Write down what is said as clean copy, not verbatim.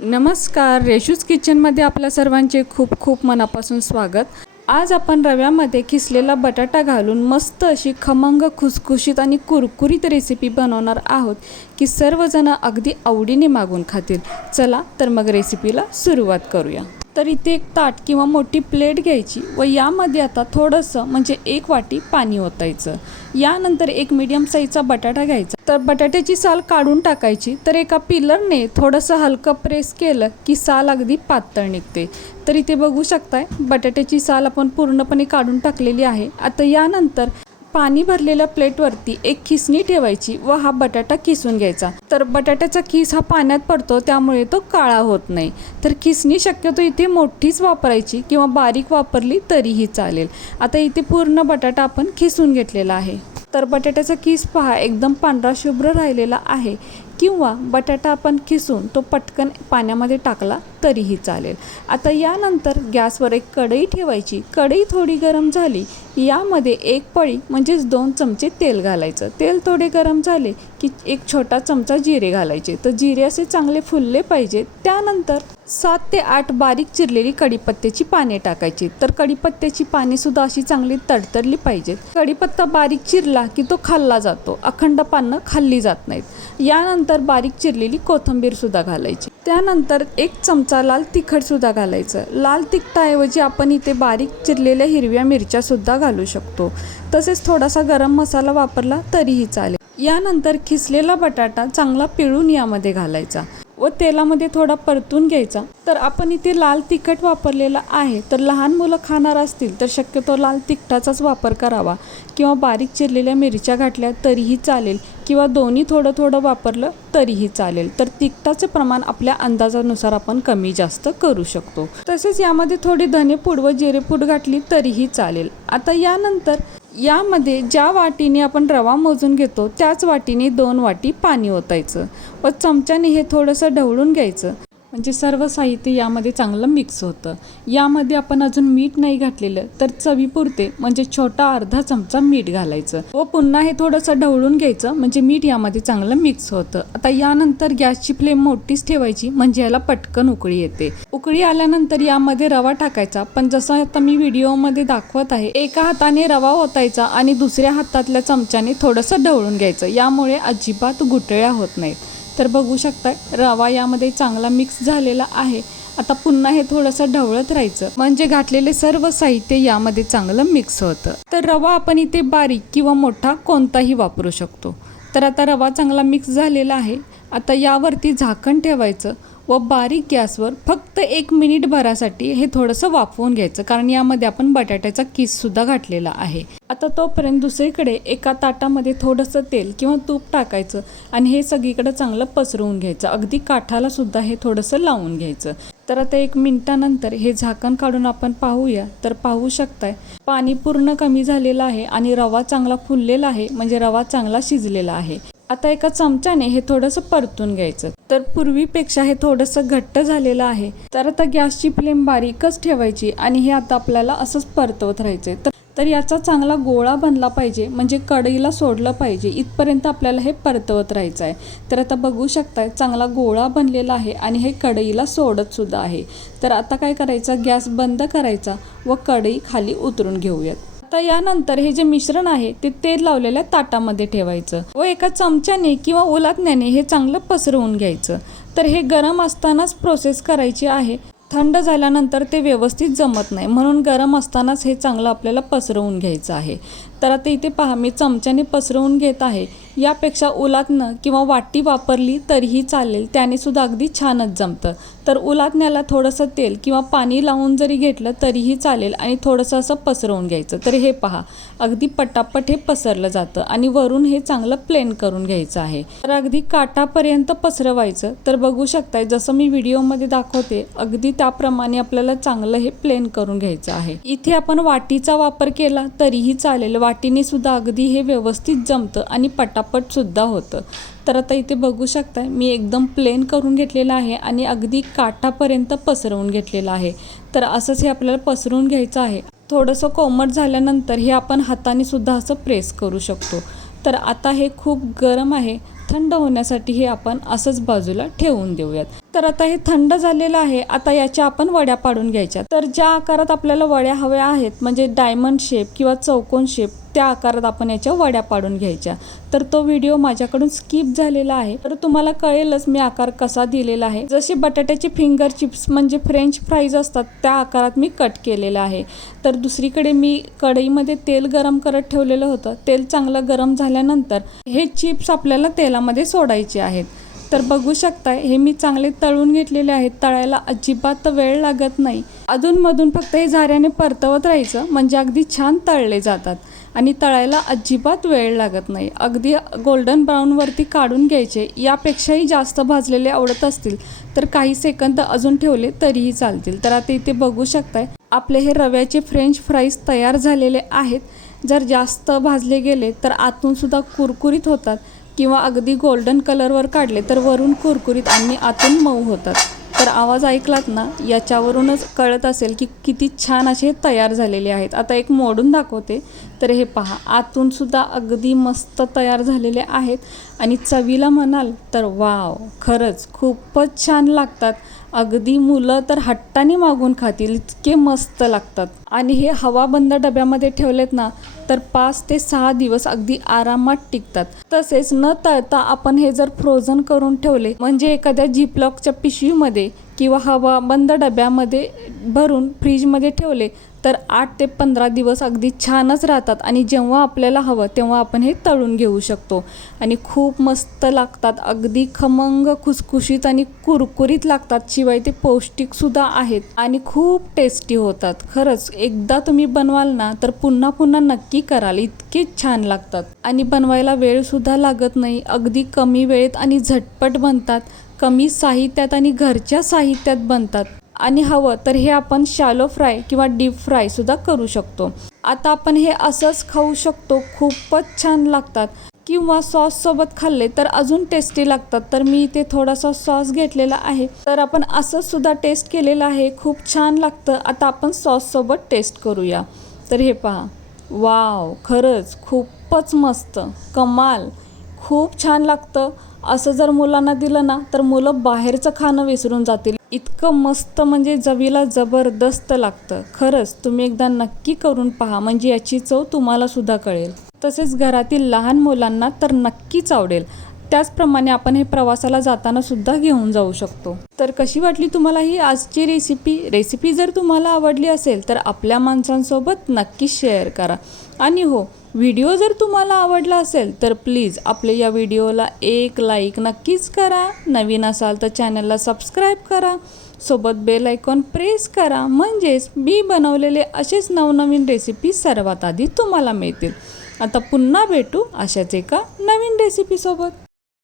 नमस्कार, रेशूज किचनमध्ये आपल्या सर्वांचे खूप खूप मनापासून स्वागत। आज आपण रव्यामध्ये किसलेला बटाटा घालून मस्त अशी खमंग खुसखुशीत आणि कुरकुरीत रेसिपी बनवणार आहोत की सर्वजण अगदी आवडीने मागून खातील। चला तर मग रेसिपीला सुरुवात करूया। तर इथे एक ताट किंवा मोठी प्लेट घ्यायची व यामध्ये आता थोडंसं म्हणजे 1 वाटी पाणी ओतायचं। यानंतर एक मीडियम साईजचा बटाटा घ्यायचा, तर बटाट्याची साल काढून टाकायची। तर एका पिलरने थोडंसं हलकं प्रेस केलं की साल अगदी पातळ निघते। तर इथे बघू शकताय बटाट्याची साल आपण पूर्णपणे काढून टाकलेली आहे। आता यानंतर पाणी भरलेल्या प्लेटवरती एक खिसणी ठेवायची व हा बटाटा किसून घ्यायचा। तर बटाट्याचा किस हा पाण्यात पडतो त्यामुळे तो काळा होत नाही। तर खिसणी शक्यतो इथे मोठीच वापरायची किंवा बारीक वापरली तरीही चालेल। आता इथे पूर्ण बटाटा आपण खिसून घेतलेला आहे। तर बटाट्याचा किस पहा एकदम पांढरा शुभ्र राहिलेला आहे, किंवा बटाटा आपण खिसून तो पटकन पाण्यामध्ये टाकला तरीही चालेल। आता यानंतर गॅसवर एक कढई ठेवायची। कढई थोडी गरम झाली यामध्ये एक पळी म्हणजेच 2 चमचे तेल घालायचं। तेल थोडे गरम झाले की एक छोटा चमचा जिरे घालायचे। तर जिरे असे चांगले फुलले पाहिजे। त्यानंतर 7 ते 8 बारीक चिरलेली कढीपत्त्याची पाने टाकायची। तर कढीपत्त्याची पाने सुद्धा अशी चांगली तडतडली पाहिजेत। कढीपत्ता बारीक चिरला की तो खाल्ला जातो, अखंड पानं खाल्ली जात नाहीत। यानंतर बारीक चिरलेली कोथिंबीर सुद्धा घालायची। त्यानंतर 1 चमचा लाल तिखट सुद्धा घालायचं। लाल तिखटाऐवजी आपण इथे बारीक चिरलेल्या हिरव्या मिरच्या सुद्धा घालू शकतो। तसेच थोडासा गरम मसाला वापरला तरीही चालेल। यानंतर खिसलेला बटाटा चांगला पिळून यामध्ये घालायचा व तेलामध्ये थोडा परतून घ्यायचा। तर आपण इथे लाल तिखट वापरलेला आहे, तर लहान मुलं खाणार असतील तर शक्यतो लाल तिखटाचाच वापर करावा, किंवा बारीक चिरलेल्या मिरच्या घातल्या तरीही चालेल, किंवा दोन्ही थोडं थोडं वापरलं तरीही चालेल। तर तिखटाचे प्रमाण आपल्या अंदाजानुसार आपण कमी जास्त करू शकतो। तसेच यामध्ये थोडी धनेपूड व जिरेपूड घातली तरीही चालेल। आता यानंतर यामध्ये ज्या वाटीने आपण रवा मोजून घेतो त्याच वाटीने 2 वाटी पाणी ओतायचं व चमच्याने हे थोडंसं ढवळून घ्यायचं, म्हणजे सर्व साहित्य यामध्ये चांगलं मिक्स होतं। यामध्ये आपण अजून मीठ नाही घातलेलं, तर चवीपुरते म्हणजे छोटा अर्धा चमचा मीठ घालायचं व पुन्हा हे थोडंसं ढवळून घ्यायचं, म्हणजे मीठ यामध्ये चांगलं मिक्स होतं। आता यानंतर गॅसची फ्लेम मोठीच ठेवायची, म्हणजे याला पटकन उकळी येते। उकळी आल्यानंतर यामध्ये रवा टाकायचा, पण जसं आता मी व्हिडिओमध्ये दाखवत आहे एका हाताने रवा ओतायचा आणि दुसऱ्या हातातल्या चमच्याने थोडंसं ढवळून घ्यायचं, यामुळे अजिबात गुठळ्या होत नाहीत। तर बघू शकता रवा यामध्ये चांगला मिक्स झालेला आहे। आता पुन्हा हे थोडंसं ढवळत राहायचं, म्हणजे घातलेले सर्व साहित्य यामध्ये चांगलं मिक्स होतं। तर रवा आपण इथे बारीक किंवा मोठा कोणताही वापरू शकतो। तर आता रवा चांगला मिक्स झालेला आहे। आता यावरती झाकण ठेवायचं व बारीक गॅसवर फक्त 1 मिनिट भरासाठी हे थोडंसं वाफवून घ्यायचं, कारण यामध्ये आपण बटाट्याचा किस सुद्धा घातलेला आहे। आता तोपर्यंत दुसरीकडे एका ताटामध्ये थोडंसं तेल किंवा तूप टाकायचं आणि हे सगळीकडे चांगलं पसरवून घ्यायचं, अगदी काठाला सुद्धा हे थोडंसं लावून घ्यायचं। तर आता 1 मिनिटानंतर हे झाकण काढून आपण पाहूया, तर पाहू शकताय पाणी पूर्ण कमी झालेलं आहे आणि रवा चांगला फुललेला आहे, म्हणजे रवा चांगला शिजलेला आहे। आता एका चमच्याने हे थोडंसं परतून घ्यायचं, तर पूर्वीपेक्षा हे थोडंसं घट्ट झालेलं आहे। तर आता गॅसची फ्लेम बारीकच ठेवायची आणि हे आता आपल्याला असंच परतवत राहायचंय। तर याचा चांगला गोळा बनला पाहिजे, म्हणजे कढईला सोडलं पाहिजे इथपर्यंत आपल्याला हे परतवत राहायचं आहे। तर आता बघू शकताय चांगला गोळा बनलेला आहे आणि हे कढईला सोडत सुद्धा आहे। तर आता काय करायचं, गॅस बंद करायचा व कढई खाली उतरून घेऊयात। आता यानंतर हे जे मिश्रण आहे ते तेल लावलेल्या ताटामध्ये ठेवायचं व एका चमच्याने किंवा उलथण्याने हे चांगलं पसरवून घ्यायचं। तर हे गरम असतानाच प्रोसेस करायची आहे, थंड झाल्यानंतर ते व्यवस्थित जमत नाही, म्हणून गरम असतानाच हे चांगलं आपल्याला पसरवून घ्यायचं आहे। तर आता इथे पहा मी चमच्याने पसरवून घेत आहे। यापेक्षा उलथणं किंवा वाटी वापरली तरीही चालेल, त्याने सुद्धा अगदी छानच जमतं। तर उलथण्याला थोडंसं तेल किंवा पाणी लावून जरी घेतलं तरीही चालेल आणि थोडंसं असं पसरवून घ्यायचं। तर हे पहा अगदी पटापट हे पसरलं जातं आणि वरून हे चांगलं प्लेन करून घ्यायचं आहे। तर अगदी काठापर्यंत पसरवायचं। तर बघू शकताय जसं मी व्हिडिओमध्ये दाखवते अगदी त्याप्रमाणे आपल्याला चांगलं हे प्लेन करून घ्यायचं आहे। इथे आपण वाटीचा वापर केला तरीही चालेल, वाटीने सुद्धा अगदी हे व्यवस्थित जमतं आणि पटापट सुद्धा होतं। तर आता इथे बघू शकताय मी एकदम प्लेन करून घेतलेलं आहे आणि अगदी काठापर्यंत पसरवून घेतलेलं आहे। तर असंच हे आपल्याला पसरवून घ्यायचं आहे। थोडंसं कोमट झाल्यानंतर हे आपण हाताने सुद्धा असं प्रेस करू शकतो। तर आता हे खूप गरम आहे, थंड होण्यासाठी हे आपण असंच बाजूला ठेवून देऊयात। तर आता हे थंड झालेलं आहे. आता याच्या आपण वड्या पाडून घ्यायच्या. तर ज्या आकारात आपल्याला वड्या हव्या आहेत म्हणजे डायमंड शेप किंवा चौकोन शेप त्या आकारात आपण याच्या वड्या पाडून घ्यायच्या. तर तो व्हिडिओ माझ्याकडून स्किप झालेला आहे, तर तुम्हाला कळेलच मी आकार कसा दिलेला आहे. जसे बटाट्याचे फिंगर चिप्स म्हणजे फ्रेंच फ्राईज असतात त्या आकारात मी कट केलेला आहे. तर दुसरीकडे मी कढईमध्ये तेल गरम करत ठेवलेलं होतं. तेल चांगलं गरम झाल्यानंतर हे चिप्स आपल्याला तेलामध्ये सोडायचे आहेत. तर बघू शकताय हे मी चांगले तळून घेतलेले आहेत. तळायला अजिबात वेळ लागत नाही. अधूनमधून फक्त हे झाऱ्याने परतवत राहायचं म्हणजे अगदी छान तळले जातात आणि तळायला अजिबात वेळ लागत नाही. अगदी गोल्डन ब्राऊनवरती काढून घ्यायचे. यापेक्षाही जास्त भाजलेले आवडत असतील तर काही सेकंद अजून ठेवले तरीही चालतील. तर आता इथे बघू शकताय आपले हे रव्याचे फ्रेंच फ्राईज तयार झालेले आहेत. जर जास्त भाजले गेले तर आतून सुद्धा कुरकुरीत होतात किंवा अगदी गोल्डन कलरवर काढले तर वरून कुरकुरीत आणि आतून मऊ होतात. तर आवाज ऐकलात ना, याच्यावरूनच कळत असेल की किती छान असे तयार झालेले आहेत. आता एक मोडून दाखवते. तर हे पहा आतून सुद्धा अगदी मस्त तयार झालेले आहेत आणि चवीला म्हणाल तर वाव, खरंच खूपच छान लागतात. अगदी मुलं तर हट्टाने मागून खातील इतके मस्त लागतात. आणि हे हवाबंद डब्यामध्ये ठेवलेत ना तर 5 ते 6 दिवस अगदी आरामात टिकतात. तसेच न तळता आपण हे जर फ्रोझन करून ठेवले म्हणजे एखाद्या झिपलॉकच्या पिशवीमध्ये किंवा हवाबंद डब्यामध्ये भरून फ्रीजमध्ये ठेवले तर 8 ते 15 दिवस अगदी छानच राहतात आणि जेव्हा आपल्याला हवं तेव्हा आपण हे तळून घेऊ शकतो आणि खूप मस्त लागतात. अगदी खमंग, खुसखुशीत आणि कुरकुरीत लागतात. शिवाय ते पौष्टिकसुद्धा आहेत आणि खूप टेस्टी होतात. खरंच एकदा तुम्ही बनवाल ना तर पुन्हा पुन्हा नक्की कराल. इतके छान लागतात आणि बनवायला वेळसुद्धा लागत नाही. अगदी कमी वेळेत आणि झटपट बनतात. कमी साहित्यात आणि घरच्या साहित्यात बनतात आणि हवं तर हे आपण शॅलो फ्राय किंवा डीप फ्रायसुद्धा करू शकतो. आता आपण हे असंच खाऊ शकतो. खूपच छान लागतात किंवा सॉससोबत खाल्ले तर अजून टेस्टी लागतात. तर मी इथे थोडासा सॉस घेतलेला आहे. तर आपण असंच सुद्धा टेस्ट केलेलं आहे. खूप छान लागतं. आता आपण सॉससोबत टेस्ट करूया. तर हे पहा, वाव, खरंच खूपच मस्त, कमाल, खूप छान लागतं. असं जर मुलांना दिलं ना तर मुलं बाहेरचं खाणं विसरून जातील. इतकं मस्त म्हणजे चवीला जबरदस्त लागतं. खरंच तुम्ही एकदा नक्की करून पहा म्हणजे याची चव तुम्हाला सुद्धा कळेल. तसेच घरातील लहान मुलांना तर नक्कीच आवडेल. त्याचप्रमाणे आपण हे प्रवासाला जाताना सुद्धा घेऊन जाऊ शकतो. तर कशी वाटली तुम्हाला ही आजची रेसिपी जर तुम्हाला आवडली असेल तर आपल्या माणसांसोबत नक्की शेअर करा. आणि हो, व्हिडिओ जर तुम्हाला आवडला असेल तर प्लीज आपल्या या व्हिडिओला एक लाईक नक्कीच करा. नवीन असाल तर चॅनलला सबस्क्राईब करा. सोबत बेल आयकॉन प्रेस करा म्हणजेच मी बनवलेले असेच नवनवीन रेसिपी सर्वात आधी तुम्हाला मिळतील. आता पुन्हा भेटू अशाच एका नवीन रेसिपीसोबत.